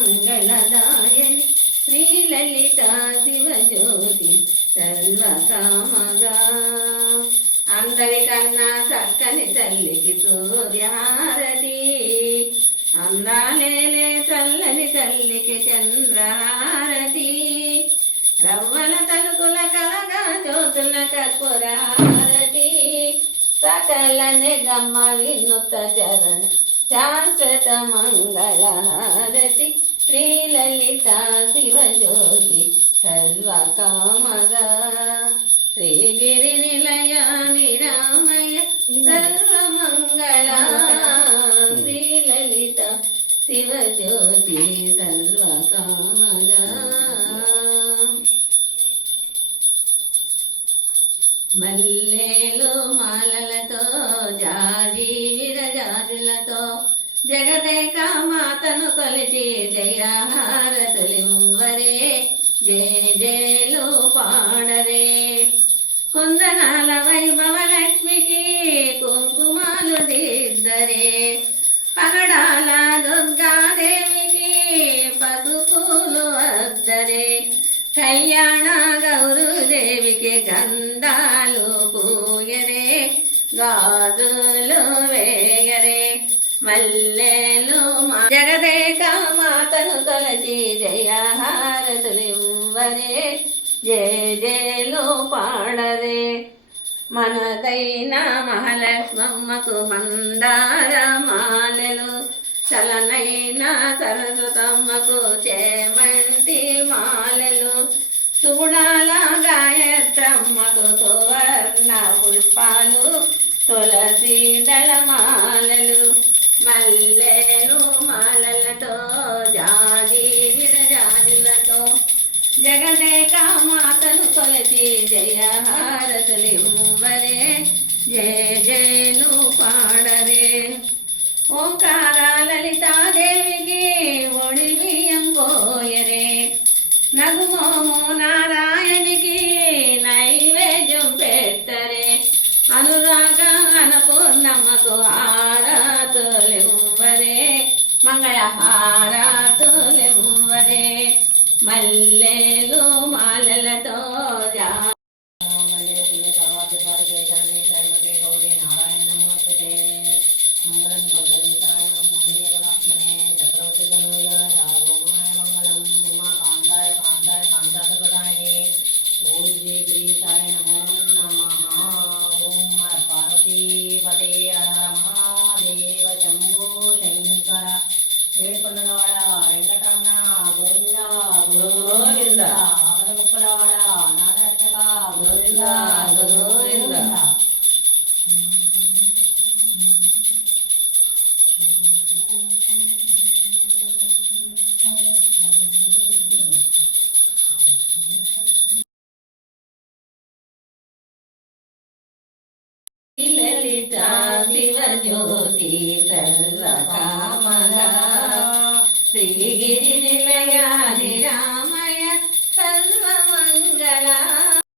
మంగళదాయని శ్రీలలిత శివజ్యోతి సర్వకామగా అందరికన్నా చక్కని తల్లికి సూర్యహారతి అందాలేలే చల్లని తల్లికి చంద్రహారతి రవ్వల తలుకుల కలగా జ్యోతుల కర్పూరహారతి సకల నిగమ వినుత చరణ శాశ్వత మంగళహారతి శ్రీలలిత శివజ్యోతి సర్వకామగా శ్రీగిరి నిలయ నిరామయ సర్వమంగళ శ్రీలలిత శివజ్యోతి సర్వకామగా మల్లెలు మాలలతో జాజి విరజాజులతో జగదేక మాతను కొలిచి జయహారతులివ్వరే జయ జయలు పాడరే కుందనాల వైభవ లక్ష్మికి కుంకుమాలు దిద్దరే పగడాల దుర్గాదేవికి పసుపులు అద్దరే కళ్యాణ గౌరుదేవికి గంధాలు పూయరే గాజులు వేయరే మల్లెలు జగదేక మాతను కొలచి జయహారతులివ్వరే జయ జయలు పాడరే మనదైన మహాలక్ష్మమ్మకు మందార మాలలు చలనైన సరస్వతమ్మకు చేమంతి మాలలు చూడాల గాయత్రమ్మకు సువర్ణ పుష్పాలు తులసి దళమాలలు మల్లెలు మాలలతో జాజి విరజాజులతో జగదేక మాతను కొలచి జయహారతులివ్వరే జయ జయలు పాడరే ఓంకార లలితాదేవికి ఒడి బియ్యం పోయరే నగుమోము నారాయణికి నైవేద్యం పెట్టరే అనురాగ అన్నపూర్ణమ్మకు హారతులివ్వరే మంగళ హారతులివ్వరే మల్లెలు మాలలతో మంగళం గౌరీతాయ మహేవరాత్మనే చక్రవర్తి ధనుయ సార్వభౌమాయ మంగళం ఉమాకాంతాయ కాంతాయ కాంతాపదాయనే ఓం శ్రీ గిరీశాయ నమో నమః ఓం హర పార్వతీపతే హర మహాదేవ శంభో శంకర ఏడుకొండలవాడ వెంకటరమణ గోవింద గోవింద ఆపద ముక్కలవాడ నాగరక్షక గోవింద గోవింద లలిత శివజ్యోతి సర్వకామగా శ్రీగిరి నిలయ నిరా